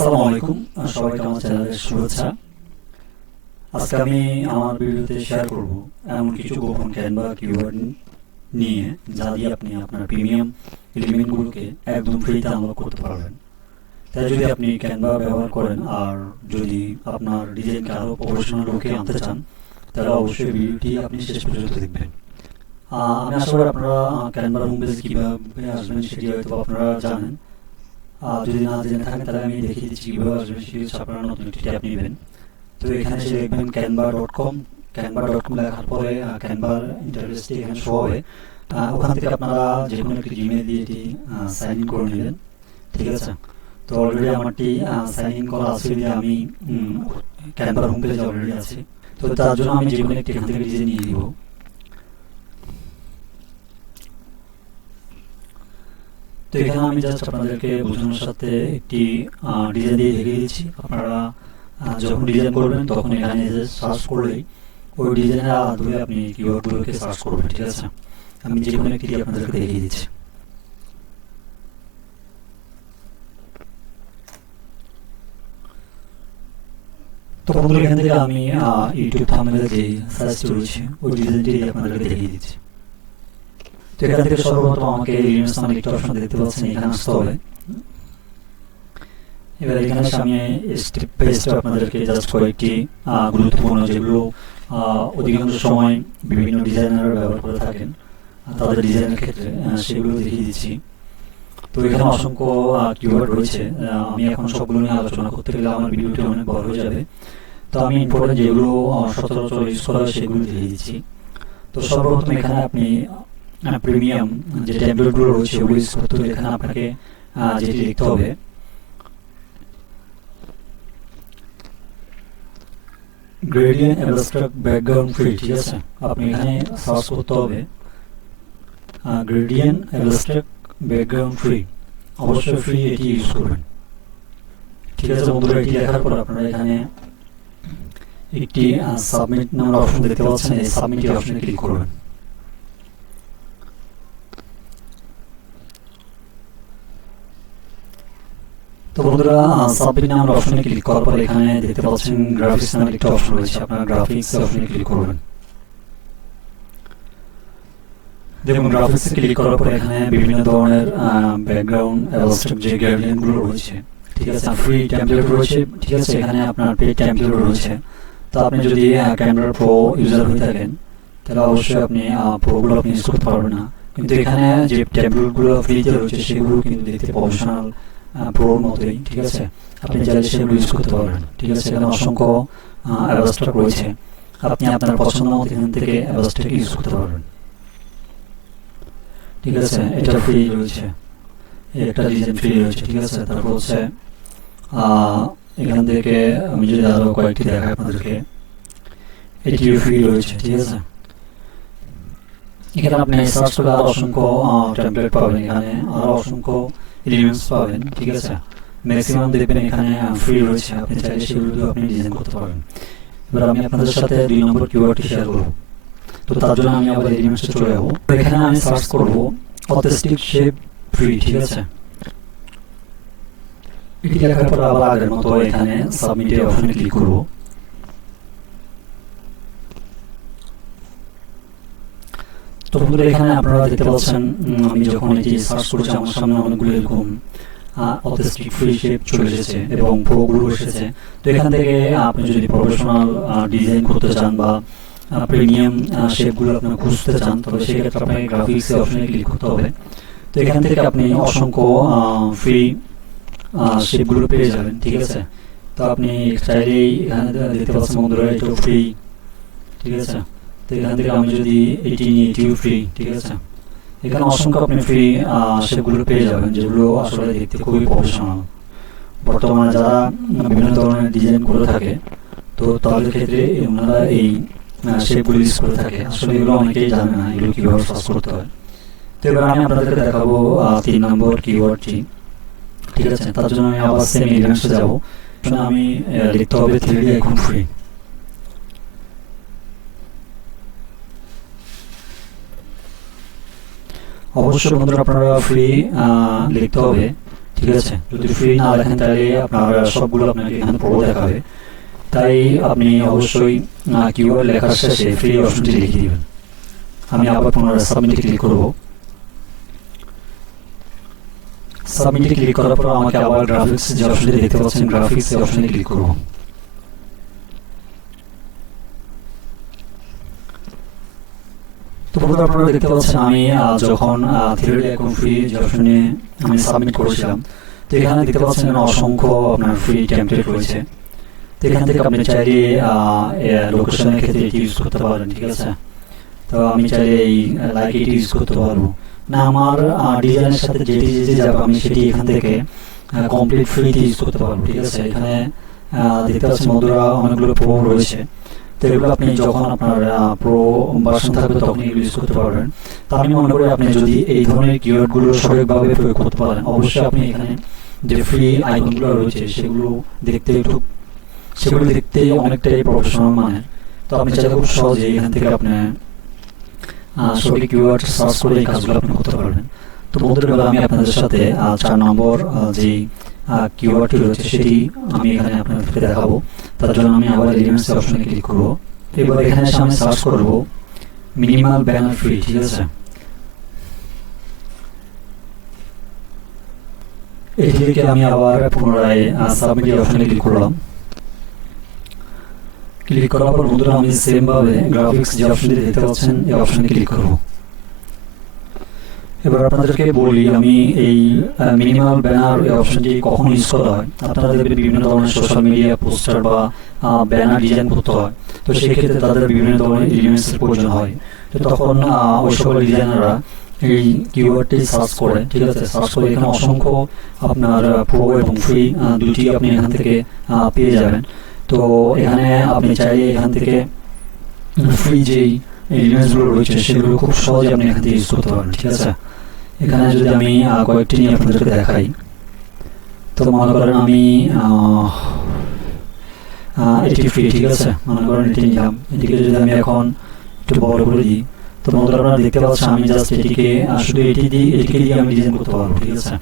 আসসালামু আলাইকুম, সবাইকে আমার চ্যানেলে শুভেচ্ছা। আজকে আমি আমার ভিডিওতে শেয়ার করব এমন কিছু গোপন ক্যানভা কিওয়ার্ড নিয়ে যা দিয়ে আপনি আপনার প্রিমিয়াম এলিমেন্টগুলোকে একদম ফ্রিতে আনলক করতে পারবেন। তাই যদি আপনি ক্যানভা ব্যবহার করেন আর যদি আপনার ডিজাইনকে আরও প্রফেশনাল লুকে আনতে চান, তাহলে অবশ্যই ভিডিওটি আপনি শেষ পর্যন্ত দেখবেন। আমি আশা করি আপনারা ক্যানভার হোম পেজে কীভাবে আসবেন সেটি হয়তো আপনারা জানেন। যদি না জেনে থাকেন তাহলে আমি দেখিয়ে দিচ্ছি কীভাবে আসবেন, সেটি হচ্ছে আপনারা নতুন একটি ট্যাব নেবেন। তো এখানে এসে দেখবেন canva.com। canva.com লেখার পরে ক্যানভার ইন্টারফেসটি এখানে শো হবে। ওখান থেকে আপনারা যে কোনো একটি জিমেল দিয়ে এটি সাইন ইন করে নেবেন, ঠিক আছে। তো অলরেডি আমারটি সাইন ইন করা আছে, দিয়ে আমি ক্যানভার হোম পেজে অলরেডি আছি। তো তার জন্য আমি যে কোনো একটি এখান থেকে ডিজাইন নিয়ে দিব। তো এখানে আমি জাস্ট আপনাদেরকে বোঝানোর সাথে একটি ডিজাইন দিয়ে দেখিয়ে দিচ্ছি। আপনারা যখন ডিজাইন করবেন তখন এখানে যে সার্চ করলেই ওই ডিজাইনের আদলে আপনি কিওয়ার্ডগুলোকে সার্চ করবেন, ঠিক আছে। আমি যে কোনো একটি আপনাদেরকে দেখিয়ে দিচ্ছি। তো বন্ধুরা, এখান থেকে আমি ইউটিউব থাম্বনেলে যে সার্চটি রয়েছে ওই ডিজাইনটি আপনাদেরকে দেখিয়ে দিচ্ছি। তো এখান থেকে সর্বপ্রথম আমাকে ইমেজ নামে একটি অপশন দেখতে পাচ্ছেন, এখানে আসতে হবে। এবার এখানে আমি স্টেপ বাই স্টেপ আপনাদেরকে জাস্ট কয়েকটি গুরুত্বপূর্ণ, যেগুলো অধিকাংশ সময় বিভিন্ন ডিজাইনার ব্যবহার করে থাকেন তাদের ডিজাইনের ক্ষেত্রে, সেগুলো দেখিয়ে দিচ্ছি। তো এখানে অসংখ্য কিওয়ার্ড রয়েছে। আমি এখন সবগুলো নিয়ে আলোচনা করতে গেলে আমার ভিডিওটি অনেক বড় হয়ে যাবে। তো আমি ইম্পর্টেন্ট যেগুলো সচরাচর ইউজ করা হয় সেগুলো দেখিয়ে দিচ্ছি। তো সর্বপ্রথম এখানে আপনি প্রিমিয়াম যে ট্যাবলেটগুলো রয়েছে ওগুলো ইউজ করতে হলে এখানে আপনাকে যেটি লিখতে হবে গ্রেডিয়েন্ট অ্যাবস্ট্রাক্ট ব্যাকগ্রাউন্ড ফ্রি, ঠিক আছে। আপনি এখানে সার্চ করতে হবে গ্রেডিয়েন্ট অ্যাবস্ট্রাক্ট ব্যাকগ্রাউন্ড ফ্রি, অবশ্যই ফ্রি এটি ইউজ করবেন, ঠিক আছে বন্ধুরা। এটি লেখার পর আপনারা এখানে একটি সাবমিট নামের অপশন দেখতে পাচ্ছেন, এই সাবমিট অপশনে ক্লিক করবেন। তো বন্ধুরা, সাবমিট নামের অপশনে ক্লিক করার পর এখানে দেখতে পাচ্ছেন গ্রাফিক্স নামের একটা অপশন রয়েছে, আপনারা গ্রাফিক্স অপশনে ক্লিক করবেন। দেখুন, গ্রাফিক্সে ক্লিক করার পর এখানে বিভিন্ন ধরনের ব্যাকগ্রাউন্ড অ্যাবস্ট্রাক্ট যে গ্রেডিয়েন্টগুলো রয়েছে, ঠিক আছে, ফ্রি টেমপ্লেট রয়েছে, ঠিক আছে। এখানে আপনার পেড টেমপ্লেট রয়েছে। তো আপনি যদি ক্যানভা প্রো ইউজার হয়ে থাকেন তাহলে অবশ্যই আপনি প্রোগুলো আপনি ইউজ করতে পারবেন না, কিন্তু এখানে যে টেমপ্লেটগুলো ফ্রিতে রয়েছে সেগুলো কিন্তু দেখতে প্রফেশনাল প্রোর মতোই, ঠিক আছে। আপনি চাইলে সেগুলো ইউজ করতে পারবেন, ঠিক আছে। এখানে অসংখ্য অ্যাবস্ট্রাক্ট রয়েছে, আপনি আপনার পছন্দ মতো এখান থেকে অ্যাবস্ট্রাক্ট ইউজ করতে পারবেন, ঠিক আছে। এটা ফ্রি রয়েছে, একটা ডিজাইন ফ্রি রয়েছে, ঠিক আছে। তারপর হচ্ছে এখান থেকে আমি যদি আরও কয়েকটি দেখাই আপনাদেরকে, এটিও ফ্রি রয়েছে, ঠিক আছে। এখানে আপনি সার্চ করলে আরও অসংখ্য টেমপ্লেট পাবেন, এখানে আরও অসংখ্য এলিমেন্টস পাবেন, ঠিক আছে। ম্যাক্সিমাম দেখবেন এখানে ফ্রি রয়েছে, আপনি চাইলে সেগুলো আপনি ডিজাইন করতে পারবেন। এবার আমি আপনাদের সাথে 2 নম্বর কিওয়ার্ডটি শেয়ার করব। তো তার জন্য আমি আবার এলিমেন্টসে চলে যাব। এখানে আমি সার্চ করব অথেন্টিক শেপ ফ্রি, ঠিক আছে। এটি লেখার পর আবার আগের মতো এখানে সাবমিট অপশনে ক্লিক করব। তো বন্ধুরা, এখানে আপনারা দেখতে পাচ্ছেন আমি যখন এটি সার্চ করছি আমার সামনে অনেকগুলো এরকম অথেন্টিক ফ্রি শেপ চলে এসেছে এবং প্রোগুলো এসেছে। তো এখান থেকে আপনি যদি প্রফেশনাল ডিজাইন করতে চান বা প্রিমিয়াম শেপগুলো আপনি খুঁজতে চান, তবে সেক্ষেত্রে আপনাকে গ্রাফিক্স অপশনে ক্লিক করতে হবে। তো এখান থেকে আপনি অসংখ্য ফ্রি শেপগুলো পেয়ে যাবেন, ঠিক আছে। তো আপনি চাইলেই এখানে দেখতে পাচ্ছেন বন্ধুরা এটাও ফ্রি, ঠিক আছে। তো এখান থেকে আমি যদি এটি নিই, এটিও ফ্রি, ঠিক আছে। এখানে অসংখ্য আপনি ফ্রি শেপগুলো পেয়ে যাবেন, যেগুলো আসলে দেখতে খুবই প্রফেশনাল। বর্তমানে যারা বিভিন্ন ধরনের ডিজাইন করে থাকে, তো তাদের ক্ষেত্রে ওনারা এই শেপগুলো ইউজ করে থাকে। আসলে এগুলো অনেকেই জানে না এগুলো কীভাবে সার্চ করতে হয়। তো এবার আমি আপনাদেরকে দেখাবো 3 নম্বর কিওয়ার্ডটি, ঠিক আছে। তার জন্য আমি আবার সেম এলিমেন্টসে যাব। আমি লিখতে হবে 3D এখন ফ্রি। অবশ্যই বন্ধুরা আপনারা ফ্রি লিখতে হবে, ঠিক আছে। যদি ফ্রি না লেখেন তাহলে আপনার সবগুলো আপনাকে এখানে প্রো দেখাবে, তাই আপনি অবশ্যই কিওয়ার্ড লেখার শেষে ফ্রি অপশনটি লিখে দিবেন। আমি আবার পুনরায় সাবমিটে ক্লিক করব। সাবমিটে ক্লিক করার পর আমাকে আবার গ্রাফিক্স যে অপশনটি দেখতে পাচ্ছেন, গ্রাফিক্স এই অপশনে ক্লিক করব। তো বন্ধুরা আপনারা দেখতে পাচ্ছেন আমি যখন 3D অ্যাকাউন্ট ফ্রি যে অপশনে আমি সাবমিট করেছিলাম, তো এখানে দেখতে পাচ্ছেন অসংখ্য আপনার ফ্রি টেমপ্লেট রয়েছে। তো এখান থেকে আপনি চাইলে লোকেশনের ক্ষেত্রে এটি ইউজ করতে পারেন, ঠিক আছে। তো আমি চাইলে এই লাইক এটি ইউজ করতে পারবো না, আমার ডিজাইনের সাথে যেটি যাবে আমি সেটি এখান থেকে কমপ্লিট ফ্রিতে ইউজ করতে পারবো, ঠিক আছে। এখানে দেখতে পাচ্ছেন বন্ধুরা অনেকগুলো প্রো রয়েছে। তো এগুলো আপনি যখন আপনার প্রো ভার্সন থাকবে তখন এগুলো ইউজ করতে পারবেন। তো আমি মনে করি আপনি যদি এই ধরনের কিওয়ার্ডগুলো সঠিকভাবে প্রয়োগ করতে পারেন, অবশ্যই আপনি এখানে যে ফ্রি আইকনগুলো রয়েছে সেগুলো দেখতে অনেকটাই প্রফেশনাল মানের। তো আপনি চাইলে খুব সহজে এখান থেকে আপনি সঠিক কিওয়ার্ড সার্চ করে এই কাজগুলো আপনি করতে পারবেন। তো বন্ধুরা আমি আপনাদের সাথে 4 নম্বর যে কিওয়ার্ডটি রয়েছে সেটি আমি এখানে আপনাদেরকে দেখাবো। তার জন্য আমি আবার এলিমেন্টস অপশনে ক্লিক করব। এবার এখানে এসে আমি সার্চ করব মিনিমাল ব্যানার ফ্রি, ঠিক আছে। এটি লিখে আমি আবার পুনরায় সাবমিট অপশনে ক্লিক করলাম। ক্লিক করার পর বন্ধুরা আমি সেম ভাবে গ্রাফিক্স যে অপশনটি দেখতে পাচ্ছেন এই অপশনে ক্লিক করব। এবার আপনাদেরকে বলি আমি এই মিনিমাল ব্যানার এই অপশনটি কখন ইউজ করা হয়। আপনারা দেখবেন বিভিন্ন ধরনের সোশ্যাল মিডিয়া পোস্টার বা ব্যানার ডিজাইন করতে হয়, তো সেই ক্ষেত্রে তাদের বিভিন্ন ধরনের এলিমেন্টসের প্রয়োজন হয়। তো তখন ওই সকল ডিজাইনাররা এই কিওয়ার্ডটি সার্চ করে, ঠিক আছে। সার্চ করে এখানে অসংখ্য আপনার প্রো এবং ফ্রি দুটি আপনি এখান থেকে পেয়ে যাবেন। তো এখানে আপনি চাইলে এখান থেকে ফ্রি যেই এলিমেন্টসগুলো রয়েছে সেগুলো খুব সহজে আপনি এখান থেকে ইউজ করতে পারেন, ঠিক আছে। এখানে যদি আমি কয়েকটি নিয়ে আপনাদেরকে দেখাই, তো মনে করেন আমি এটি ফ্রি, ঠিক আছে। মনে করেন এটি নিলাম, এটিকে যদি আমি এখন একটু বড় করে দিই, তো বন্ধুরা আপনারা দেখতে পাচ্ছেন আমি জাস্ট এটিকে শুধু এটিকে দিয়ে আমি ডিজাইন করতে পারবো, ঠিক আছে।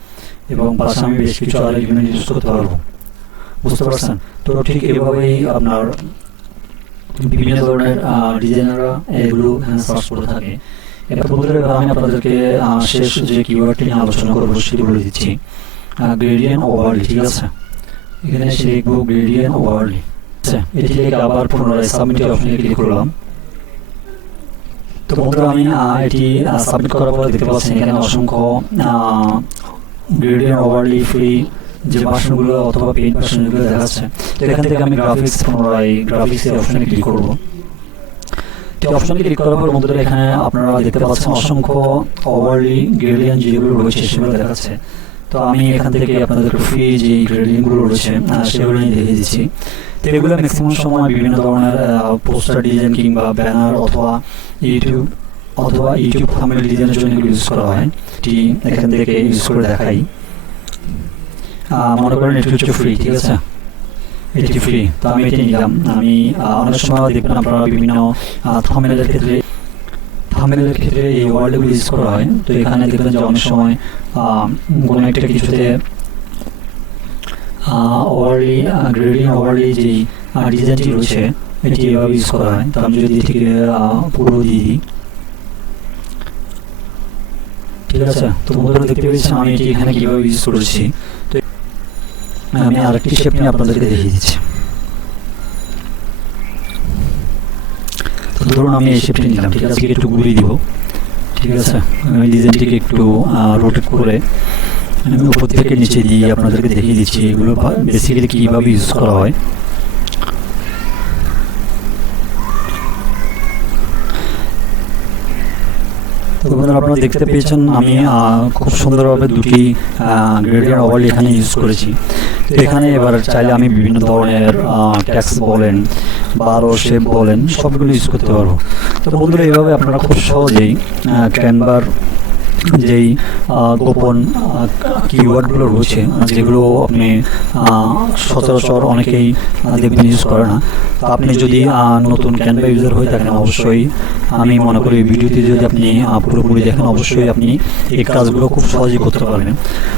এবং পাশে আমি বেশ কিছু আর এলিমেন্ট ইউজ করতে পারবো, বুঝতে পারছেন। তো ঠিক এভাবেই আপনার বিভিন্ন ধরনের ডিজাইনাররা এগুলো এখানে সার্চ করে থাকে। এবার বন্ধুরা আমি আপনাদেরকে শেষ যে কিওয়ার্ডটি নিয়ে আলোচনা করবো সেটি বলে দিচ্ছি, গ্রেডিয়েন্ট ওভারলি, ঠিক আছে। এখানে এসে লিখবো গ্রেডিয়েন্ট ওভারলি, এটি লিখে আবার পুনরায় সাবমিট অপশনে ক্লিক করলাম। তো বন্ধুরা আমি এটি সাবমিট করার পর দেখতে পাচ্ছেন এখানে অসংখ্য গ্রেডিয়েন্ট ওভারলি ফ্রি যে ভার্সনগুলো অথবা পেইড ভার্সনগুলো দেখাচ্ছে। তো এখান থেকে আমি পুনরায় গ্রাফিক্সের অপশনে ক্লিক করবো। তো অপশনে ক্লিক করার পর বন্ধুরা এখানে আপনারা দেখতে পাচ্ছেন অসংখ্য ওভারলি গ্রেডিয়েন্ট যেগুলো রয়েছে সেগুলো দেখাচ্ছে। তো আমি এখান থেকে আপনাদের ফ্রি যে গ্রেডিয়েন্টগুলো রয়েছে সেগুলো নিয়ে দেখিয়ে দিচ্ছি। তো এগুলো ম্যাক্সিমাম সময় বিভিন্ন ধরনের পোস্টার ডিজাইন কিংবা ব্যানার অথবা ইউটিউব থাম্বনেল ডিজাইনের জন্য এগুলো ইউজ করা হয়। এটি এখান থেকে ইউজ করে দেখাই। মনে করেন এটি হচ্ছে ফ্রি, ঠিক আছে। এটি ফ্রি, তো আমি এটি নিলাম। আমি অনেক সময় দেখবেন আপনারা বিভিন্ন থাম্বনেলের ক্ষেত্রে এই ওয়ার্ডগুলো ইউজ করা হয়। তো এখানে দেখবেন যে অনেক সময় কোনো একটা কিছুতে ওভারলি যে ডিজাইনটি রয়েছে এটি এভাবে ইউজ করা হয়। তো আমি যদি এটিকে পুরো দিয়ে দিই, ঠিক আছে। তো বন্ধুরা দেখতে পেয়েছেন আমি এটি এখানে কীভাবে ইউজ করেছি। তো আমি আরেকটি শেপ নিয়ে আপনাদেরকে দেখিয়ে দিচ্ছি। তো ধরুন আমি এই শেপটি নিলাম, ঠিক আছে। একটু ঘুরিয়ে দিব, ঠিক আছে। আমি ডিজাইনটিকে একটু রোটেট করে আমি উপর থেকে নিচে দিয়ে আপনাদেরকে দেখিয়ে দিচ্ছি এগুলো বেসিক্যালি কীভাবে ইউজ করা হয়। তো বন্ধুরা আপনারা দেখতে পেয়েছেন আমি খুব সুন্দরভাবে দুটি গ্রেডিয়েন্ট ওভারলি এখানে ইউজ করেছি। তো এখানে এবার চাইলে আমি বিভিন্ন ধরনের ট্যাক্স বলেন বা আরও শেপ বলেন সবগুলো ইউজ করতে পারবো। তো বন্ধুরা এইভাবে আপনারা খুব সহজেই ক্যানভার যেই গোপন কিওয়ার্ডগুলো রয়েছে যেগুলো আপনি সচরাচর অনেকেই দেখবেন ইউজ করে না। তো আপনি যদি নতুন ক্যানভা ইউজার হয়ে থাকেন অবশ্যই আমি মনে করি ভিডিওটি যদি আপনি পুরোপুরি দেখেন অবশ্যই আপনি এই কাজগুলো খুব সহজেই করতে পারবেন।